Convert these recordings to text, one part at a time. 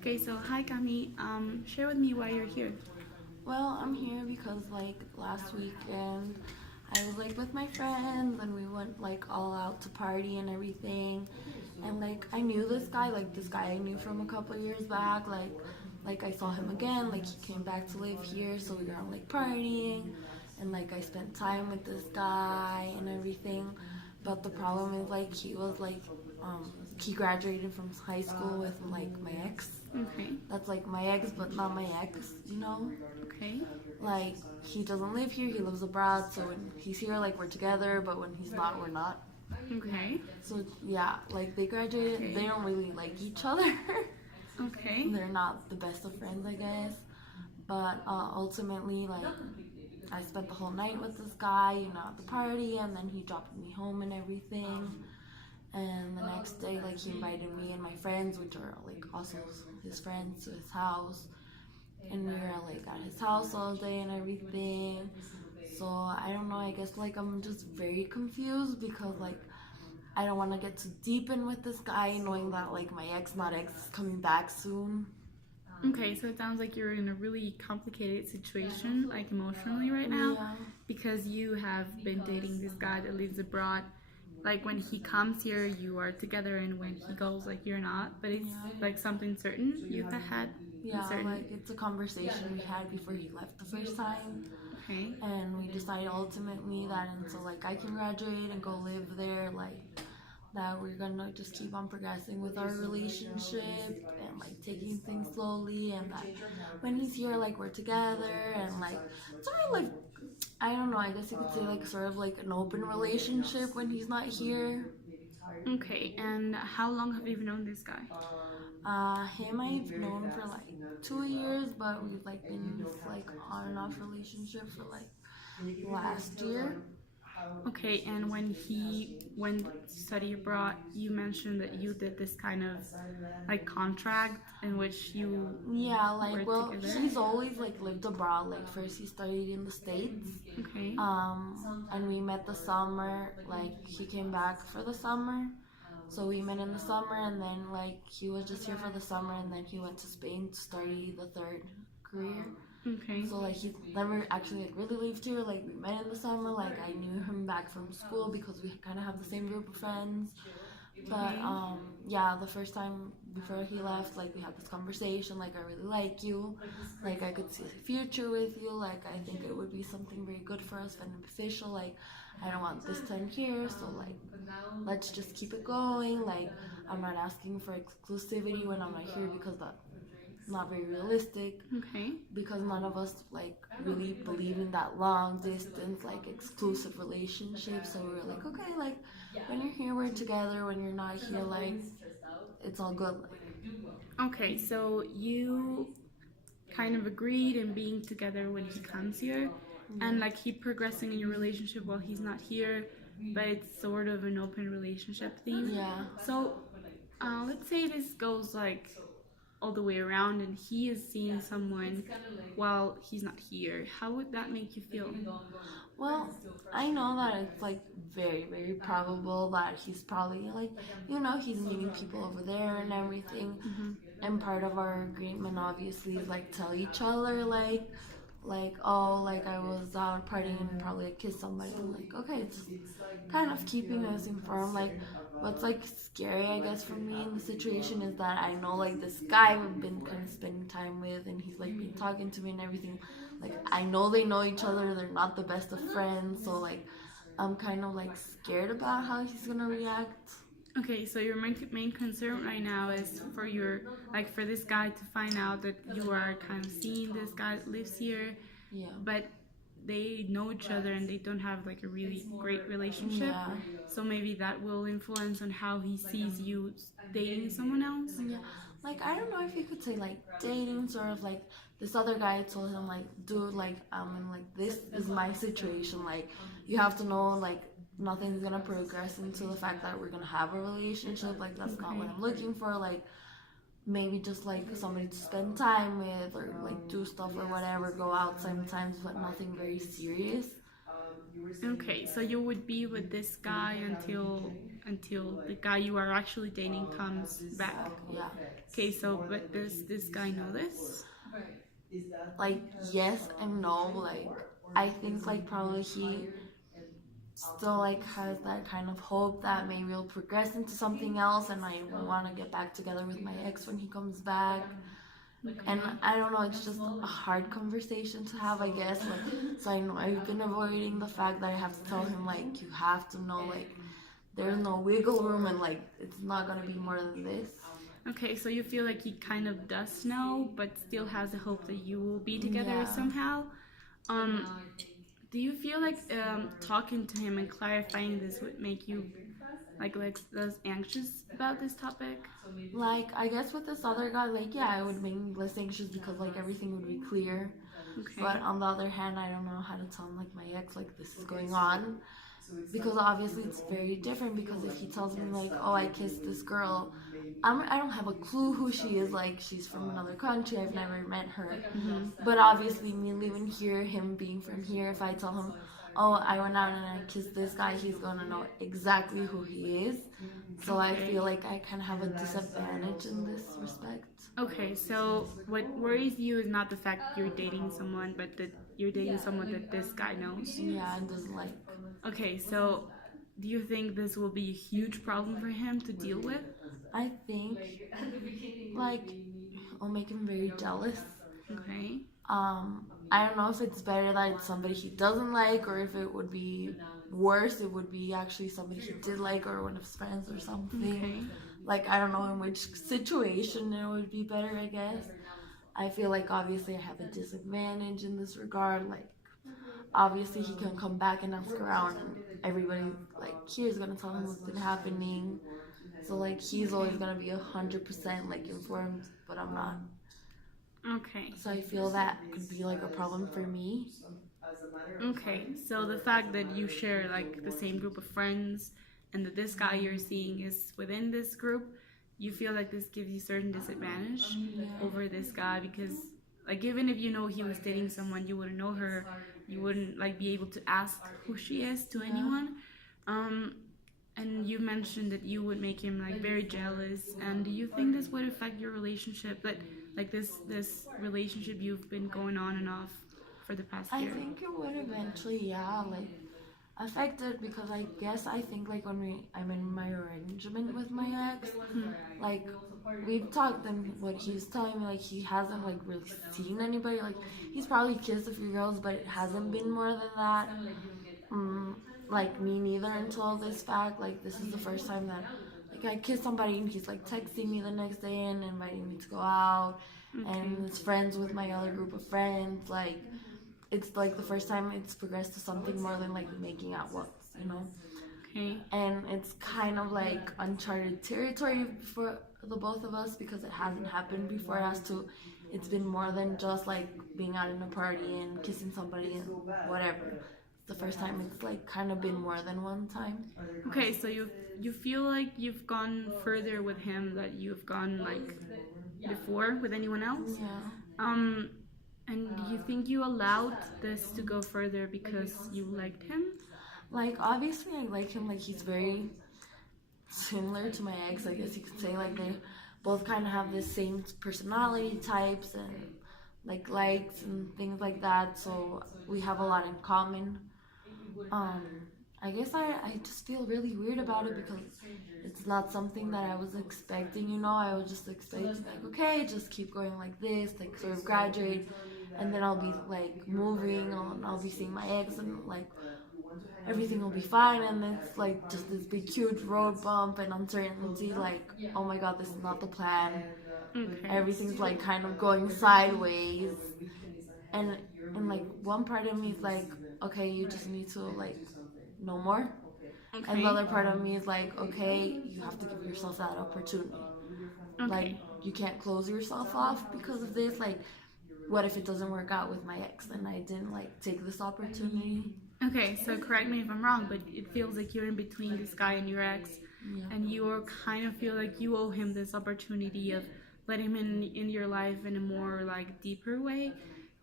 Okay, so hi Cami. Share with me why you're here. Well, I'm here because last weekend I was with my friends and we went all out to party and everything. And I knew this guy I knew from a couple years back. Like I saw him again. Like he came back to live here, so we were on partying, and I spent time with this guy and everything. But the problem is he was he graduated from high school with my ex. Okay. That's my ex, but not my ex, you know? Okay. He doesn't live here, he lives abroad, so when he's here, we're together, but when he's not, we're not. Okay. So, yeah, they graduated, Okay. they don't really like each other. Okay. They're not the best of friends, I guess. But ultimately, I spent the whole night with this guy, at the party, and then he dropped me home and everything. And the next day, he invited me and my friends, which are also his friends, to his house. And we were at his house all day and everything. So I don't know, I guess I'm just very confused because I don't want to get too deep in with this guy, knowing that my ex, not ex, is coming back soon. Okay, so it sounds like you're in a really complicated situation, emotionally right now, Yeah. because you have been dating this guy that lives abroad. When he comes here, you are together, and when he goes, you're not. But it's something certain you have had. Yeah, certain. It's a conversation we had before he left the first time. Okay. And we decided ultimately that until I can graduate and go live there, that we're gonna just keep on progressing with our relationship and taking things slowly, and that when he's here we're together, and sort of I don't know, I guess you could say sort of an open relationship when he's not here. Okay, and how long have you known this guy? Him I've known for 2 years, but we've been in this on and off relationship for last year. Okay, and when he went to study abroad, you mentioned that you did this kind of contract in which you Yeah, were together. he's always lived abroad. First he studied in the States. Okay. And we met the summer. He came back for the summer, so we met in the summer, and then he was just here for the summer, and then he went to Spain to study the third career. Okay. So he never actually really lived here. We met in the summer. I knew him back from school because we kind of have the same group of friends. But yeah, the first time before he left, we had this conversation. I really like you. I could see a future with you. I think it would be something very good for us, beneficial. I don't want this time here, so let's just keep it going. I'm not asking for exclusivity when I'm not here because that's not very realistic. Okay. Because none of us really believe in that long distance exclusive relationship. So we were okay, when you're here we're together, when you're not here it's all good. Okay, so you kind of agreed in being together when he comes here, and keep progressing in your relationship while he's not here, but it's sort of an open relationship theme. Yeah. So let's say this goes all the way around and he is seeing someone while he's not here. How would that make you feel? Well, I know that it's very, very probable that he's probably he's meeting people over there and everything. Mm-hmm. And part of our agreement obviously is tell each other oh, I was out partying and probably kissed somebody. I'm okay, it's kind of keeping us informed. What's scary, I guess, for me in the situation is that I know this guy we've been kind of spending time with, and he's been talking to me and everything. I know they know each other, they're not the best of friends, so I'm kind of scared about how he's gonna react. Okay, so your main concern right now is for your for this guy to find out that you are kind of seeing this guy that lives here. Yeah. But they know each other and they don't have a really great relationship. Yeah. So maybe that will influence on how he sees you dating someone else. Yeah. I don't know if you could say dating, sort of this other guy told him dude, this is my situation. You have to know nothing's gonna progress into the fact that we're gonna have a relationship. That's not what I'm looking for. Maybe just somebody to spend time with, or do stuff or whatever, go out sometimes, but nothing very serious. Okay, so you would be with this guy until until the guy you are actually dating comes back. Yeah. Okay, so but does this guy know this? Like, yes and no. Like, I think like probably he still like has that kind of hope that maybe we'll progress into something else, and I want to get back together with my ex when he comes back. And I don't know, it's just a hard conversation to have, I guess. Like, so I know I've been avoiding the fact that I have to tell him like, you have to know, like, there's no wiggle room, and like it's not gonna be more than this. Okay, so you feel like he kind of does know, but still has the hope that you will be together Yeah. somehow. Um, do you feel like talking to him and clarifying this would make you like less anxious about this topic? Like, I guess with this other guy, like, yeah, it would make me less anxious because like everything would be clear. Okay. But on the other hand, I don't know how to tell him like my ex like this is going on, because obviously it's very different. Because if he tells me like, oh, I kissed this girl, I don't have a clue who she is. Like, she's from another country, I've never met her. But obviously me living here, him being from here, if I tell him, oh, I went out and I kissed this guy, he's gonna know exactly who he is. So I feel like I kind of have a disadvantage in this respect. Okay, so what worries you is not the fact that you're dating someone, but that you're dating someone that this guy knows. Yeah, and doesn't like. Okay, so do you think this will be a huge problem for him to deal with? I think like it'll make him very jealous. Okay. I don't know if it's better that it's somebody he doesn't like, or if it would be worse, it would be actually somebody he did like, or one of his friends or something. Okay. Like, I don't know in which situation it would be better, I guess. I feel like obviously I have a disadvantage in this regard. Like, obviously he can come back and ask around, and everybody like here is gonna tell him what's been happening. So like he's always gonna be 100% like informed, but I'm not. Okay. So I feel that could be like a problem for me. Okay, so the fact that you share like the same group of friends and that this guy you're seeing is within this group, you feel like this gives you certain disadvantage over this guy because like even if you know he was dating someone, you wouldn't know her, you wouldn't like be able to ask who she is to anyone. And you mentioned that you would make him like very jealous, and do you think this would affect your relationship, that like this relationship you've been going on and off for the past I year? think it would eventually, yeah, like affect it, because I guess I think like when I'm in my arrangement with my ex, like we've talked, and what he's telling me, like he hasn't like really seen anybody. Like he's probably kissed a few girls, but it hasn't been more than that. Like me neither until this fact. Like this is the first time that like I kissed somebody and he's like texting me the next day and inviting me to go out, and it's friends with my other group of friends. Like it's like the first time it's progressed to something more than like making out once, you know. Okay. And it's kind of like uncharted territory for the both of us because it hasn't happened before us to. It's been more than just like being out in a party and kissing somebody and whatever. The first time it's like kind of been more than one time. Okay, so you feel like you've gone further with him that you've gone like before with anyone else? Yeah. And do you think you allowed this to go further because you liked him? Like obviously I like him. Like he's very similar to my ex, I guess you could say. Like they both kind of have the same personality types and like likes and things like that. So we have a lot in common. I guess I just feel really weird about it because it's not something that I was expecting, you know. I was just expecting like, okay, just keep going like this, like sort of graduate, and then I'll be like moving on, I'll be seeing my ex, and like everything will be fine. And it's like just this big huge road bump and uncertainty, like, oh my god, this is not the plan. Okay. Everything's like kind of going sideways, and like one part of me is like, okay, you just need to like know more. Okay. And the other part of me is like, okay, you have to give yourself that opportunity. Okay. Like you can't close yourself off because of this. Like what if it doesn't work out with my ex and I didn't like take this opportunity? Okay, so correct me if I'm wrong, but it feels like you're in between this guy and your ex, and you kind of feel like you owe him this opportunity of letting him in your life in a more like deeper way.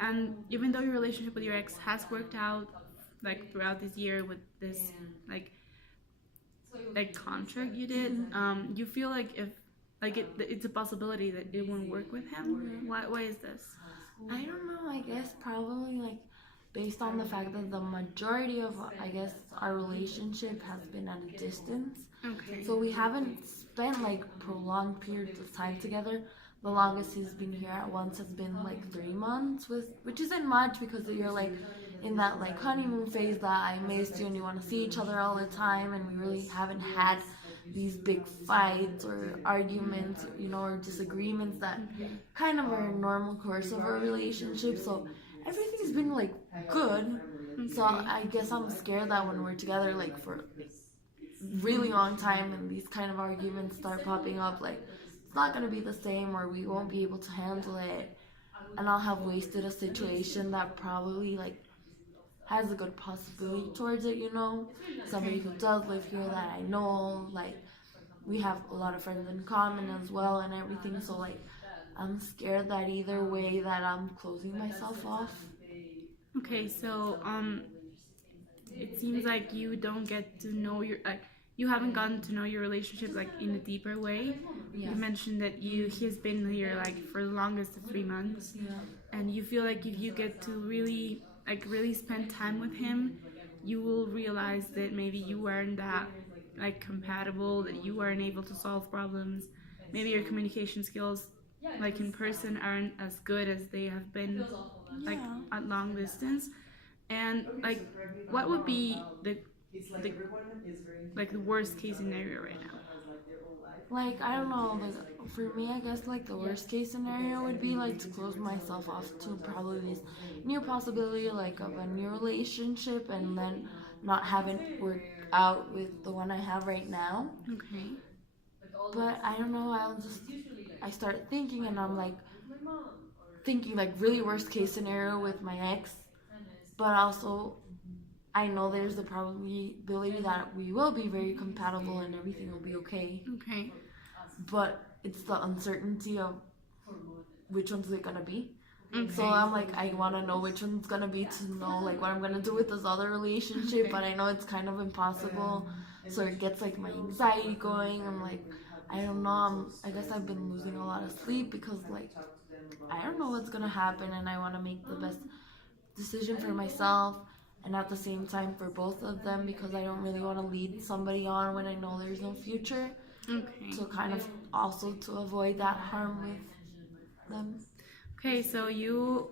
And even though your relationship with your ex has worked out like throughout this year with this like like contract you did, you feel like if like it's a possibility that it won't work with him. Why is this? I don't know, I guess probably like based on the fact that the majority of, I guess, our relationship has been at a distance. Okay. So we haven't spent like prolonged periods of time together. The longest he's been here at once has been like 3 months, which isn't much because you're like in that like honeymoon phase that I miss you and you want to see each other all the time, and we really haven't had these big fights or arguments, or disagreements that kind of are a normal course of our relationship. So everything's been like good. So I guess I'm scared that when we're together like for really long time and these kind of arguments start popping up, like it's not gonna be the same, or we won't be able to handle it, and I'll have wasted a situation that probably like has a good possibility towards it, somebody who does live here that I know, like we have a lot of friends in common as well and everything. So like I'm scared that either way that I'm closing myself off. Okay, so it seems like you don't get to know you haven't gotten to know your relationship like in a deeper way. Yeah. You mentioned that he's been here like for the longest of 3 months, and you feel like if you get to really spend time with him, you will realize that maybe you weren't that like compatible, that you weren't able to solve problems. Maybe your communication skills like in person aren't as good as they have been like at long distance. And like what would be the worst case scenario right now? Like, I don't know, for me, I guess, like, the worst case scenario would be, like, to close myself off to probably this new possibility, like, of a new relationship, and then not having it work out with the one I have right now. Okay. But I don't know, I start thinking, and I'm, like, thinking, like, really worst case scenario with my ex, but also I know there's the probability that we will be very compatible and everything will be okay. Okay. But it's the uncertainty of which one's it gonna be. Okay. So I'm like, I want to know which one's gonna be to know like what I'm gonna do with this other relationship, but I know it's kind of impossible. So it gets like my anxiety going. I'm like, I don't know. I guess I've been losing a lot of sleep because like I don't know what's gonna happen, and I want to make the best decision for myself and at the same time for both of them, because I don't really want to lead somebody on when I know there's no future. Okay. So kind of also to avoid that harm with them. Okay, so you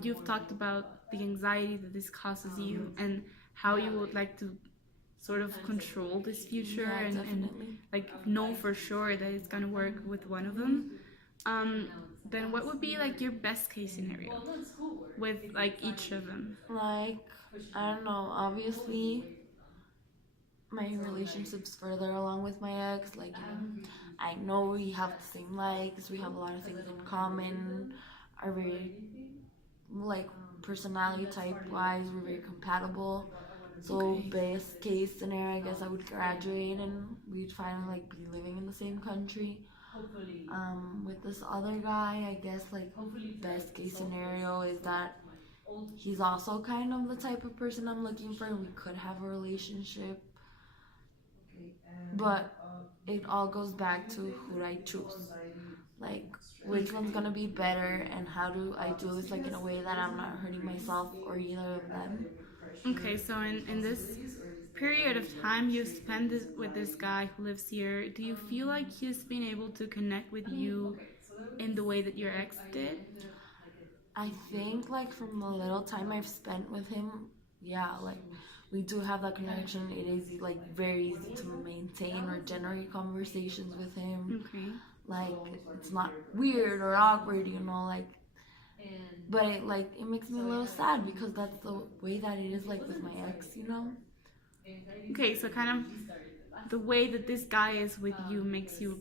you've talked about the anxiety that this causes you and how you would like to sort of control this future, and like know for sure that it's gonna work with one of them. Then what would be like your best case scenario with like each of them? Like, I don't know, obviously my relationship's further along with my ex. Like, I know we have the same likes, we have a lot of things in common, are very like personality type wise, we're very compatible. So best case scenario, I guess I would graduate and we'd finally like be living in the same country. With this other guy, I guess like best case scenario is that he's also kind of the type of person I'm looking for. We could have a relationship, but it all goes back to who I choose. Like, which one's gonna be better, and how do I do this like in a way that I'm not hurting myself or either of them. Okay, so in this period of time you spend with this guy who lives here, do you feel like he's been able to connect with you in the way that your ex did? I think like from the little time I've spent with him, yeah, like we do have that connection. It is like very easy to maintain or generate conversations with him. Okay. Like, it's not weird or awkward, like, but it makes me a little sad because that's the way that it is like with my ex. Okay, so kind of the way that this guy is with you makes you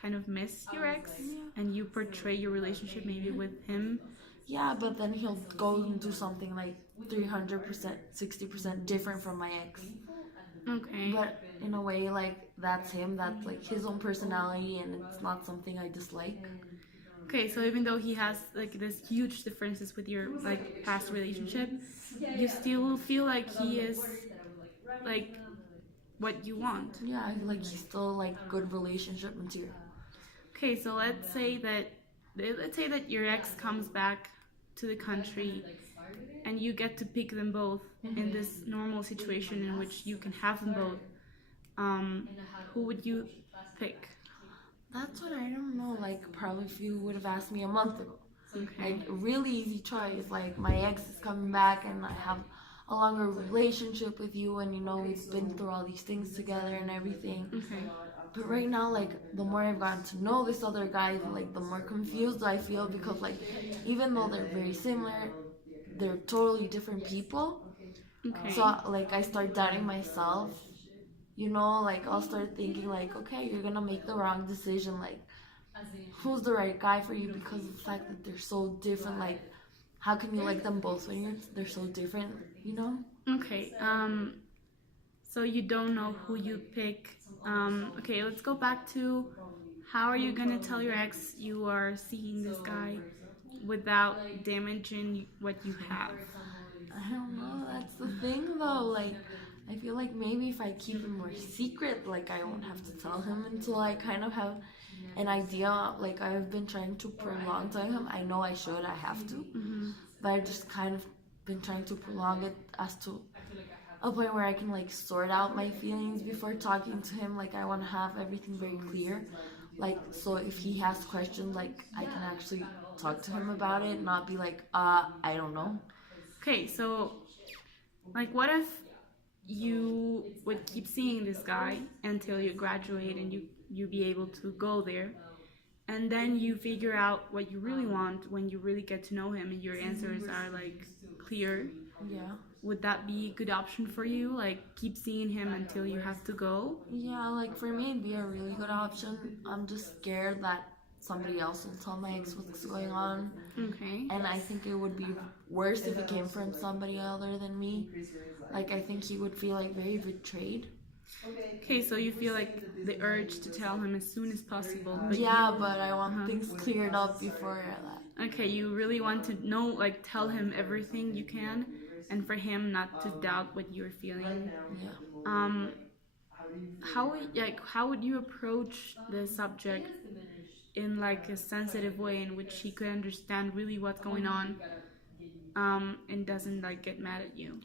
kind of miss your ex, and you portray your relationship maybe with him. Yeah, but then he'll go and do something like 300%, 60% different from my ex. Okay. But in a way, like, that's him, that's like his own personality, and it's not something I dislike. Okay, so even though he has like this huge differences with your like past relationship, you still feel like he is like what you want. Yeah, I feel like he's still like good relationship material. Okay, so let's say that your ex comes back to the country and you get to pick them both in this normal situation in which you can have them both. Who would you pick? That's what I don't know. Like, probably if you would have asked me a month ago. Okay. Like, a really easy choice. Like, my ex is coming back and I have a longer relationship with you, and you know, we've been through all these things together and everything. Okay. But right now, like, the more I've gotten to know this other guy, like, the more confused I feel because, like, even though they're very similar, they're totally different people. Okay. So, like, I start doubting myself. You know, like, I'll start thinking, like, okay, you're gonna make the wrong decision. Like, who's the right guy for you because of the fact that they're so different? Like, how can you like them both when they're so different, you know? Okay. So you don't know who you pick. Okay, let's go back to how are you gonna tell your ex you are seeing this guy without damaging what you have? I don't know, that's the thing though. Like, I feel like maybe if I keep it more secret, like, I won't have to tell him until I kind of have an idea. Like, I've been trying to prolong telling him. I know I should, I have to, but I've just kind of been trying to prolong it as to a point where I can like sort out my feelings before talking to him. Like, I want to have everything very clear. Like, so if he has questions, like, I can actually talk to him about it, not be like, I don't know. Okay, so like what if you would keep seeing this guy until you graduate and you be able to go there, and then you figure out what you really want when you really get to know him and your answers are like clear? Yeah. Would that be a good option for you? Like, keep seeing him until you have to go? Yeah, like, for me, it'd be a really good option. I'm just scared that somebody else will tell my ex what's going on. Okay. And I think it would be worse if it came from somebody other than me. Like, I think he would feel like very betrayed. Okay, so you feel like the urge to tell him as soon as possible. But Yeah, but I want things cleared up before that. okay, you really want to know, like, tell him everything you can, and for him not to doubt what you're feeling. Yeah. How would you approach the subject in like a sensitive way in which he could understand really what's going on, and doesn't like get mad at you?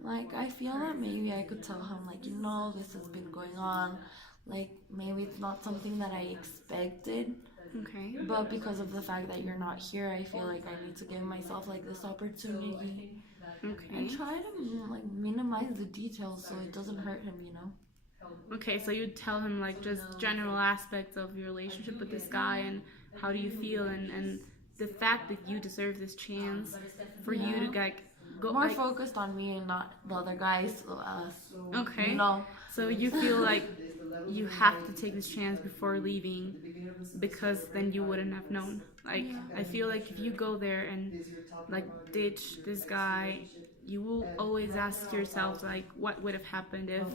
Like, I feel that maybe I could tell him, like, you know, this has been going on. Like, maybe it's not something that I expected, Okay. but because of the fact that you're not here, I feel like I need to give myself, like, this opportunity. Okay. And try to, like, minimize the details so it doesn't hurt him, you know? Okay, so you tell him like just general aspects of your relationship with this guy and how do you feel, and the fact that you deserve this chance for you to like go More like, focused on me and not the other guys, us. okay. You know? So you feel like you have to take this chance before leaving because then you wouldn't have known. Like, I feel like if you go there and like ditch this guy, you will always ask yourself like, what would have happened if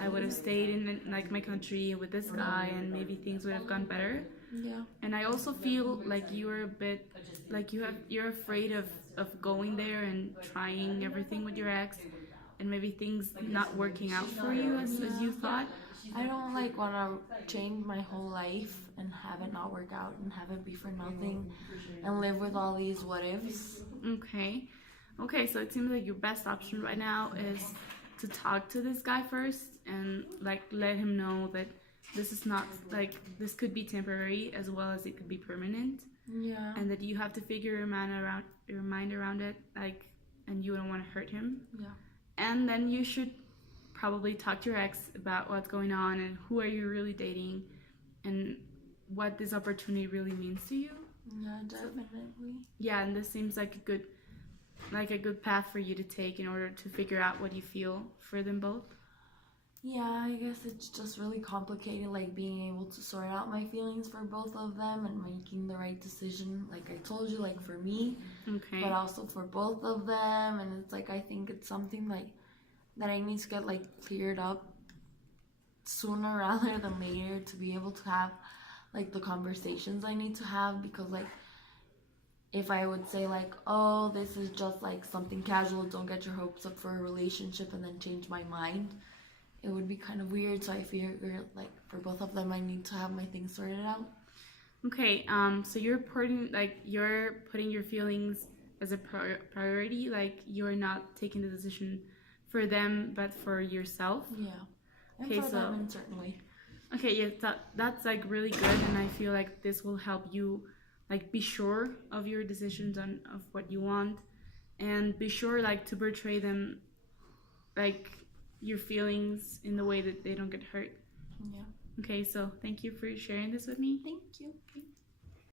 I would have stayed in like my country with this guy and maybe things would have gone better. Yeah. And I also feel like you're a bit like you're afraid of going there and trying everything with your ex and maybe things not working out for you as you thought. I don't like want to change my whole life and have it not work out and have it be for nothing and live with all these what ifs. Okay, so it seems like your best option right now is to talk to this guy first and like let him know that this is not like this could be temporary as well as it could be permanent. Yeah. And that you have to figure your mind around it, like, and you don't want to hurt him. Yeah. And then you should probably talk to your ex about what's going on and who are you really dating and what this opportunity really means to you. Yeah, definitely. Yeah, and this seems like a good path for you to take in order to figure out what you feel for them both. Yeah, I guess it's just really complicated, like being able to sort out my feelings for both of them and making the right decision, like I told you, like for me, Okay. but also for both of them. And it's like, I think it's something like that I need to get like cleared up sooner rather than later to be able to have like the conversations I need to have, because like if I would say like, oh, this is just like something casual, don't get your hopes up for a relationship, and then change my mind, it would be kind of weird. So I figure like for both of them, I need to have my things sorted out. Okay, so you're putting your feelings as a priority, like you're not taking the decision for them, but for yourself. Yeah. And Okay, for so them in certain way. okay, yeah, that's like really good, and I feel like this will help you like be sure of your decisions and of what you want, and be sure like to portray them like your feelings in the way that they don't get hurt. Yeah. Okay, so thank you for sharing this with me. Thank you.